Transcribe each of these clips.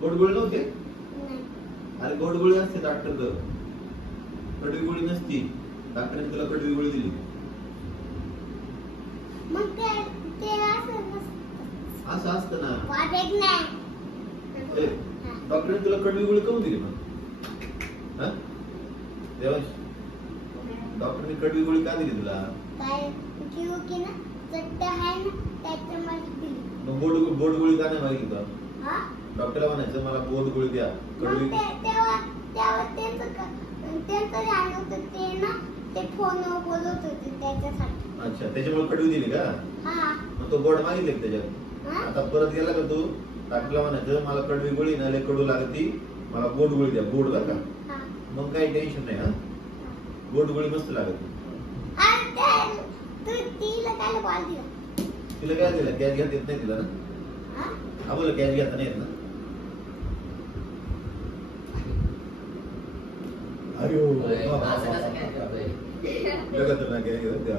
गोडगोळी नव्हते? अरे गोडगोळी असते डॉक्टर कर, कडवी गोळी नसती. डॉक्टरने तुला कडवी गोळी दिली. मग ते असं असतं ना. डॉक्टरने तुला कडवी गोळी काऊन दिली मग? देवांश, डॉक्टरने कडवी गोळी का दिली तुला? मग बोट गोळी का नाही मागितलं? डॉक्टरला म्हणायचं मला बोट गोळी द्या, कडवी. अच्छा, त्याच्यामुळे कडवी दिली का? मग तो बोट मागितले त्याच्यात. आता परत गेला का तू डॉक्टरला म्हणायचं मला कडवी गोळी ना लय कडू लागती, मला बोट गोळी द्या. बोट बरं का? मग काही टेन्शन नाही. बोट गोळी मस्त लागत. तिला काय दिलं? गॅस घेता येत नाही तिला ना? हा बोला, गॅस घेता नाही येत ना? अयो लगत ना गॅस घेत अयो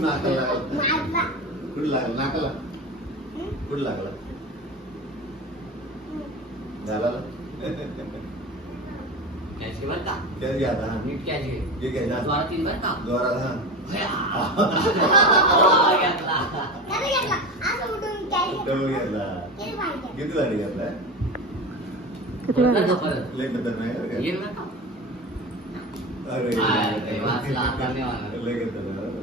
नाकाला कुठं लागला? नाकाला कुठं लागला? झाला ना? कॅच घे बरं का? कॅच घ्या आता. नीट कॅच घे. घे कॅच. जोरात तीन बरं का? जोरात. किती झाली घेतला? लय खतरनाक आहे. अरे लय खतरनाक.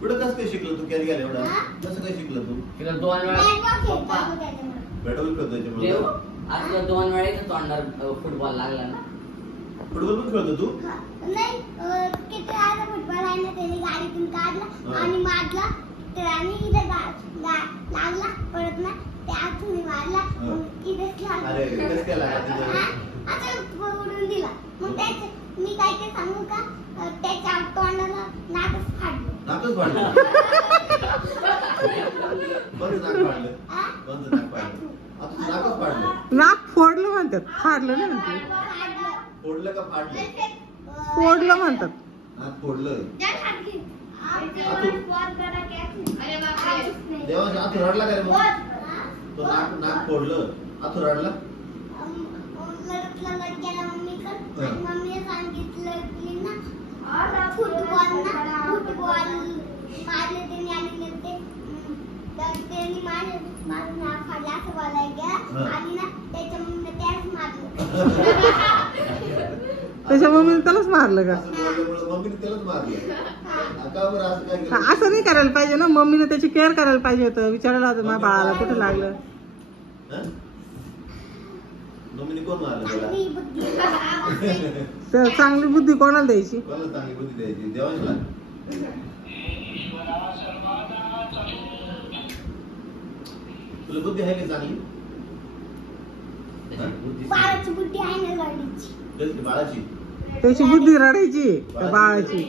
कुठं कसं काय शिकलं तू? कॅच घ्यायला एवढा कसं काय शिकलं तू? तिला 2 वेळा बॅटबॉल खेळतो त्याच्यामुळे. आज 2 वेळा तोंडावर फुटबॉल लागला ना. फुटबॉल पण खेळतो तू? नाही, किती वेळा फुटबॉल आहे ना, त्याने गाडीतून काढला आणि मारला. त्याने इथे लागला, परत ना ते आतून मारला, इथेच लागला. अरे कसं काय लागला? आता उडून दिला. मग त्याचे मी काय ते सांगू का? त्याच्या तोंडाला नाकच फाडलं. नाकच फाडलं? कोणतं नाक फाडलं? कोणतं नाक फाडलं? आता तू नाकच फाडलं? नाक फोडलं म्हणतात, फाडलं नाही म्हणतात. फोडलं का फाडलं? फोडलं म्हणतात. नाक फोडलं. देवांश आतू रडला का रे मग? तो नाक फोडलं, आतू रडला? मम्मीने सांगितलं की ना फुटबॉल मारले त्यांनी आणि त्यांनी माझं नाक फाडलं असं बोलायला गेला आणि ना त्याच्या मम्मीने त्याच मारलं. त्याच्या मम्मीने त्यालाच मारलं का? मम्मीने त्यालाच मारलं. असं नाही करायला पाहिजे ना. मम्मीने त्याची केअर करायला पाहिजे होतं. विचारायला होतं माझ्या बाळाला कुठे लागलं. मम्मीने कोण मारलं तर चांगली बुद्धी कोणाला द्यायची? कोणाला चांगली बुद्धी द्यायची? देवांशला. तुला बुद्धी आहे का चांगली? बाळाची बुद्धी आहे ना रडायची. बाळाची? त्याची बुद्धी रडायची का बाळाची?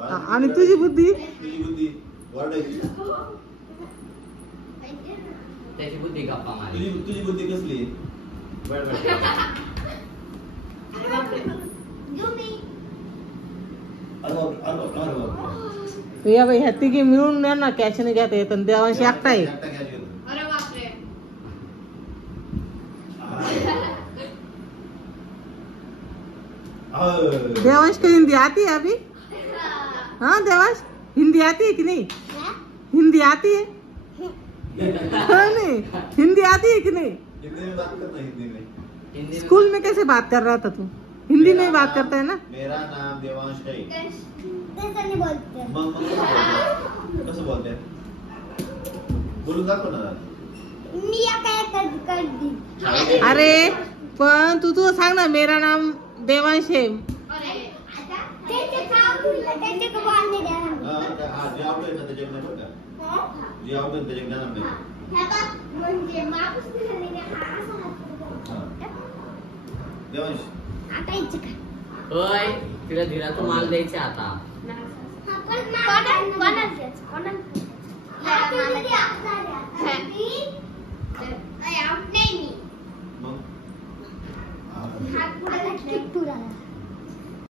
आणि तुझी बुद्धी? तुझी बुद्धी वरडायची. त्याची बुद्धी गप्पा मारायची. तुझी बुद्धी कसली? या बाई ह्या तिघी मिळून ना कॅचने घेता येत. देवांशी एकटा आहे. देवांश को हिंदी आती है अभी? हाँ देवांश, हिंदी आती है कि नहीं? हिंदी आती है? नहीं, हिंदी आती है कि नहीं? हिंदी में बात करना. हिंदी में स्कूल में कैसे बात कर रहा था तू? हिंदी में ही बात करता है ना? मेरा नाम देवांश है. तसं नाही बोलते. मग कसं बोलते? बोलून दाखव ना. मी काय करते? अरे पण तू सांग ना, मेरा नाम देवांश है. त्याचे काम तुला त्याचे का बोलणे द्या. जे आवडेल ना त्याच्या नाही बघा. जे आवडेल त्याच्या ज्ञान नाही. म्हणजे माणूस नाही देवांश आता इच्छा काय? होय, तिला धीराचं माल द्यायचे आता. हात पुढे